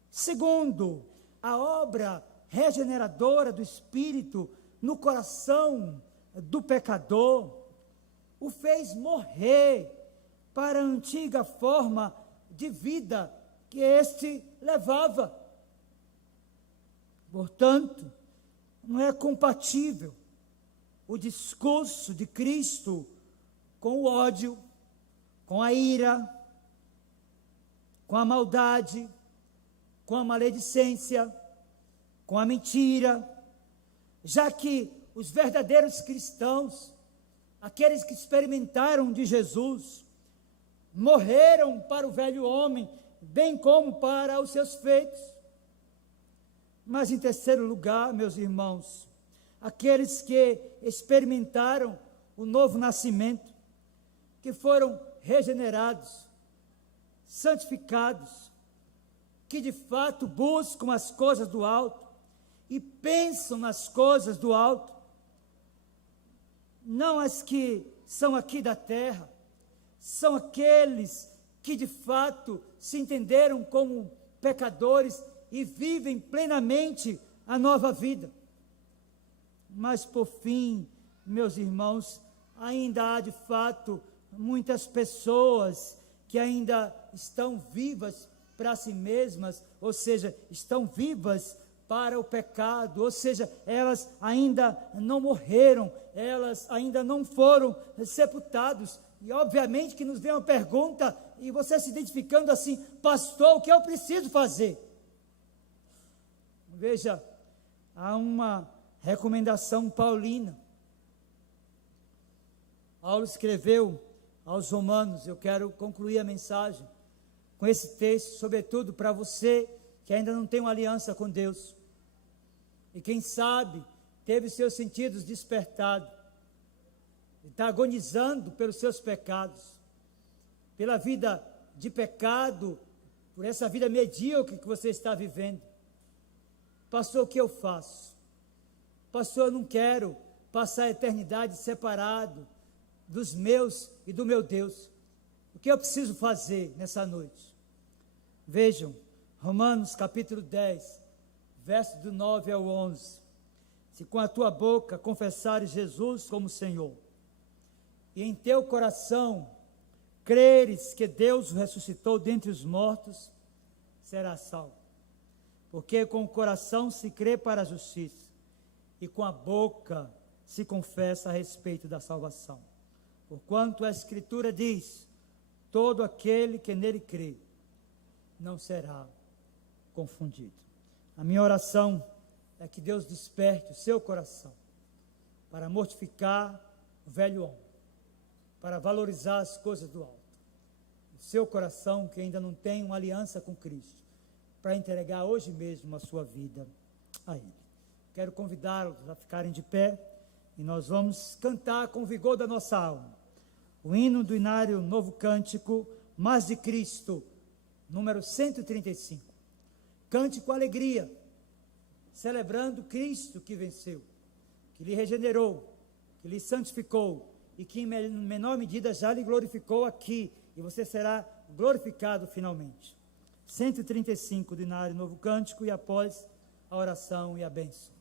Segundo, a obra regeneradora do Espírito no coração do pecador o fez morrer para a antiga forma de vida que este levava. Portanto, não é compatível o discurso de Cristo com o ódio, com a ira, com a maldade, com a maledicência, com a mentira, já que os verdadeiros cristãos, aqueles que experimentaram de Jesus, morreram para o velho homem, bem como para os seus feitos. Mas em terceiro lugar, meus irmãos, aqueles que experimentaram o novo nascimento, que foram regenerados, santificados, que de fato buscam as coisas do alto e pensam nas coisas do alto, não as que são aqui da terra, são aqueles que de fato se entenderam como pecadores e vivem plenamente a nova vida. Mas por fim, meus irmãos, ainda há de fato muitas pessoas que ainda estão vivas para si mesmas, ou seja, estão vivas para o pecado, ou seja, elas ainda não morreram, elas ainda não foram sepultados. E obviamente que nos vem uma pergunta, e você se identificando assim: pastor, o que eu preciso fazer? Veja, há uma recomendação paulina. Paulo escreveu aos Romanos, eu quero concluir a mensagem com esse texto, sobretudo para você que ainda não tem uma aliança com Deus, e quem sabe teve seus sentidos despertados, está agonizando pelos seus pecados, pela vida de pecado, por essa vida medíocre que você está vivendo. Pastor, o que eu faço? Pastor, eu não quero passar a eternidade separado dos meus e do meu Deus. O que eu preciso fazer nessa noite? Vejam, Romanos capítulo 10, verso do 9 ao 11. Se com a tua boca confessares Jesus como Senhor, e em teu coração creres que Deus o ressuscitou dentre os mortos, serás salvo. Porque com o coração se crê para a justiça, e com a boca se confessa a respeito da salvação. Porquanto a Escritura diz: todo aquele que nele crê não será confundido. A minha oração é que Deus desperte o seu coração para mortificar o velho homem, para valorizar as coisas do alto. O seu coração que ainda não tem uma aliança com Cristo, para entregar hoje mesmo a sua vida a Ele. Quero convidá-los a ficarem de pé e nós vamos cantar com vigor da nossa alma o hino do Inário Novo Cântico, Mas de Cristo, número 135. Cante com alegria, celebrando Cristo que venceu, que lhe regenerou, que lhe santificou e que em menor medida já lhe glorificou aqui, e você será glorificado finalmente. 135 do Inário Novo Cântico, e após a oração e a bênção.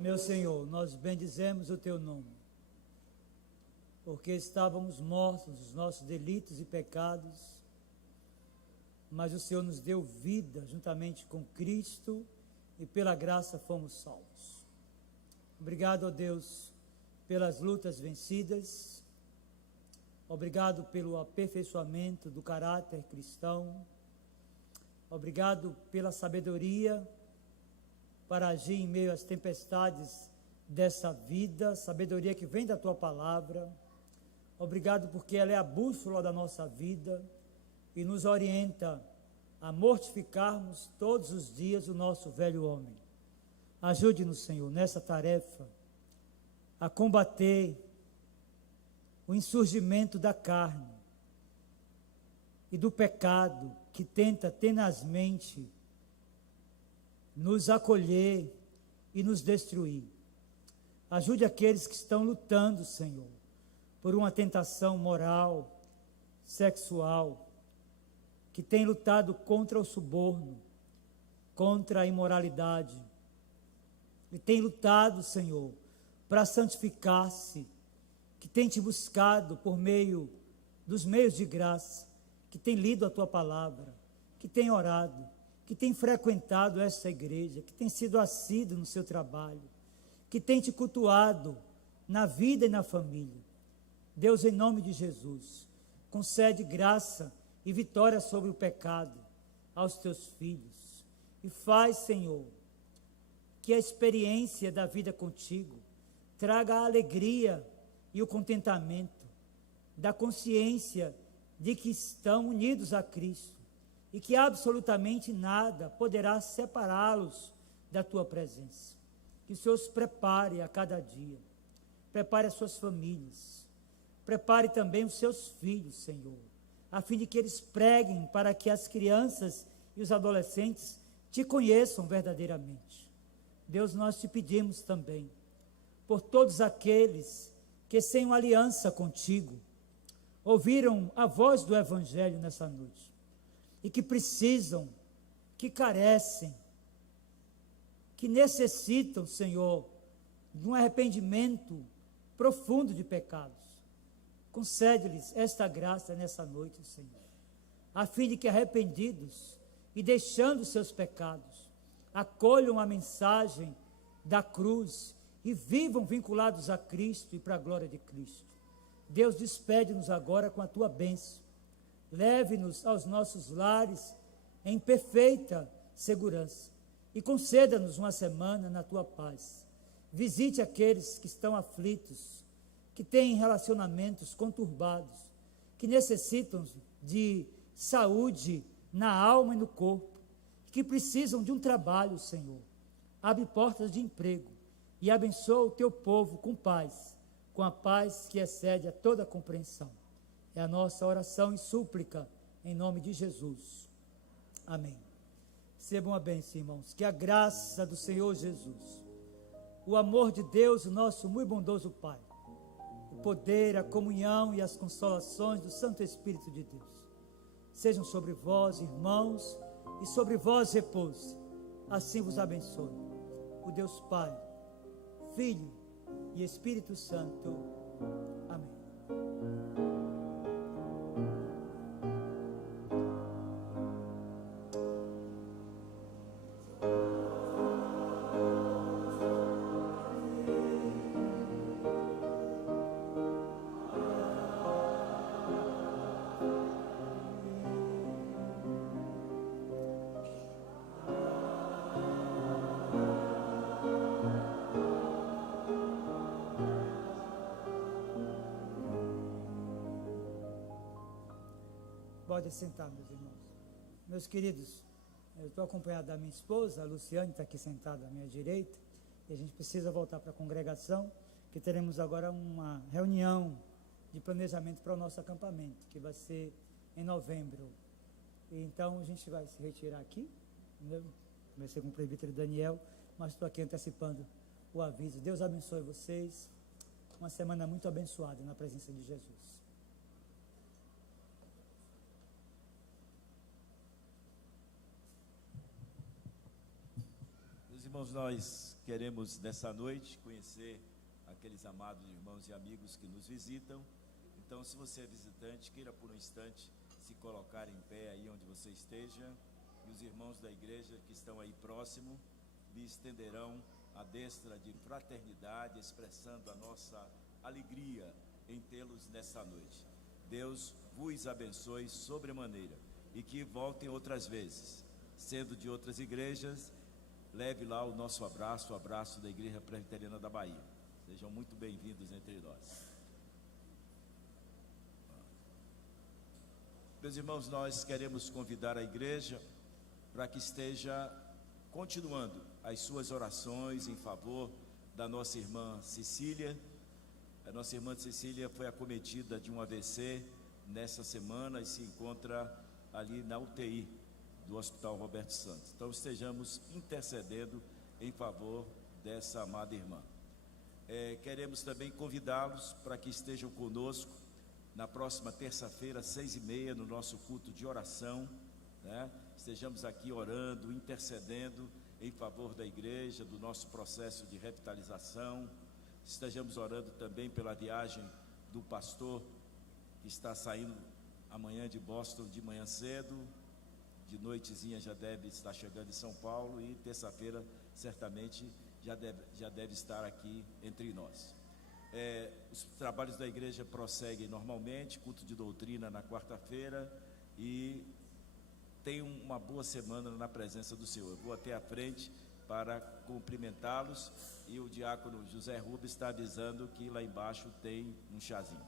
Meu Senhor, nós bendizemos o teu nome, porque estávamos mortos nos nossos delitos e pecados, mas o Senhor nos deu vida juntamente com Cristo e pela graça fomos salvos. Obrigado, ó Deus, pelas lutas vencidas, obrigado pelo aperfeiçoamento do caráter cristão, obrigado pela sabedoria para agir em meio às tempestades dessa vida, sabedoria que vem da tua palavra. Obrigado porque ela é a bússola da nossa vida e nos orienta a mortificarmos todos os dias o nosso velho homem. Ajude-nos, Senhor, nessa tarefa a combater o insurgimento da carne e do pecado que tenta tenazmente nos acolher e nos destruir. Ajude aqueles que estão lutando, Senhor, por uma tentação moral, sexual, que tem lutado contra o suborno, contra a imoralidade, e tem lutado, Senhor, para santificar-se, que tem te buscado por meio dos meios de graça, que tem lido a tua palavra, que tem orado, que tem frequentado essa igreja, que tem sido assíduo no seu trabalho, que tem te cultuado na vida e na família. Deus, em nome de Jesus, concede graça e vitória sobre o pecado aos teus filhos. E faz, Senhor, que a experiência da vida contigo traga a alegria e o contentamento da consciência de que estão unidos a Cristo e que absolutamente nada poderá separá-los da tua presença. Que o Senhor os prepare a cada dia, prepare as suas famílias, prepare também os seus filhos, Senhor, a fim de que eles preguem para que as crianças e os adolescentes te conheçam verdadeiramente. Deus, nós te pedimos também por todos aqueles que sem uma aliança contigo ouviram a voz do Evangelho nessa noite e que precisam, que carecem, que necessitam, Senhor, de um arrependimento profundo de pecados. Concede-lhes esta graça nessa noite, Senhor, a fim de que arrependidos e deixando seus pecados, acolham a mensagem da cruz e vivam vinculados a Cristo e para a glória de Cristo. Deus, despede-nos agora com a tua bênção. Leve-nos aos nossos lares em perfeita segurança e conceda-nos uma semana na tua paz. Visite aqueles que estão aflitos, que têm relacionamentos conturbados, que necessitam de saúde na alma e no corpo, que precisam de um trabalho, Senhor. Abre portas de emprego e abençoa o teu povo com paz, com a paz que excede a toda compreensão. É a nossa oração e súplica em nome de Jesus. Amém. Recebam a bênção, irmãos. Que a graça do Senhor Jesus, o amor de Deus, o nosso muito bondoso Pai, o poder, a comunhão e as consolações do Santo Espírito de Deus sejam sobre vós, irmãos, e sobre vós repouse. Assim vos abençoe o Deus Pai, Filho e Espírito Santo. Amém. Pode sentar, meus irmãos. Meus queridos, eu estou acompanhado da minha esposa, a Luciane está aqui sentada à minha direita, e a gente precisa voltar para a congregação, que teremos agora uma reunião de planejamento para o nosso acampamento, que vai ser em novembro. E então a gente vai se retirar aqui, né? Vai ser com o presbítero Daniel, mas estou aqui antecipando o aviso. Deus abençoe vocês. Uma semana muito abençoada na presença de Jesus. irmãos, nós queremos nessa noite conhecer aqueles amados irmãos e amigos que nos visitam. Então, se você é visitante, queira por um instante se colocar em pé aí onde você esteja, e os irmãos da igreja que estão aí próximo lhe estenderão a destra de fraternidade, expressando a nossa alegria em tê-los nessa noite. Deus vos abençoe sobremaneira e que voltem outras vezes. Sendo de outras igrejas, leve lá o nosso abraço, o abraço da Igreja Presbiteriana da Bahia. Sejam muito bem-vindos entre nós. Meus irmãos, nós queremos convidar a igreja para que esteja continuando as suas orações em favor da nossa irmã Cecília. A nossa irmã Cecília foi acometida de um AVC nessa semana e se encontra ali na UTI do Hospital Roberto Santos. Então estejamos intercedendo em favor dessa amada irmã. Queremos também convidá-los para que estejam conosco na próxima terça-feira, 6h30, no nosso culto de oração, né? Estejamos aqui orando, intercedendo em favor da igreja, do nosso processo de revitalização. Estejamos orando também pela viagem do pastor que está saindo amanhã de Boston de manhã cedo, de noitezinha já deve estar chegando em São Paulo e terça-feira certamente já deve estar aqui entre nós. Os trabalhos da igreja prosseguem normalmente, culto de doutrina na quarta-feira, e tenham uma boa semana na presença do Senhor. Eu vou até à frente para cumprimentá-los, e o diácono José Rubens está avisando que lá embaixo tem um chazinho.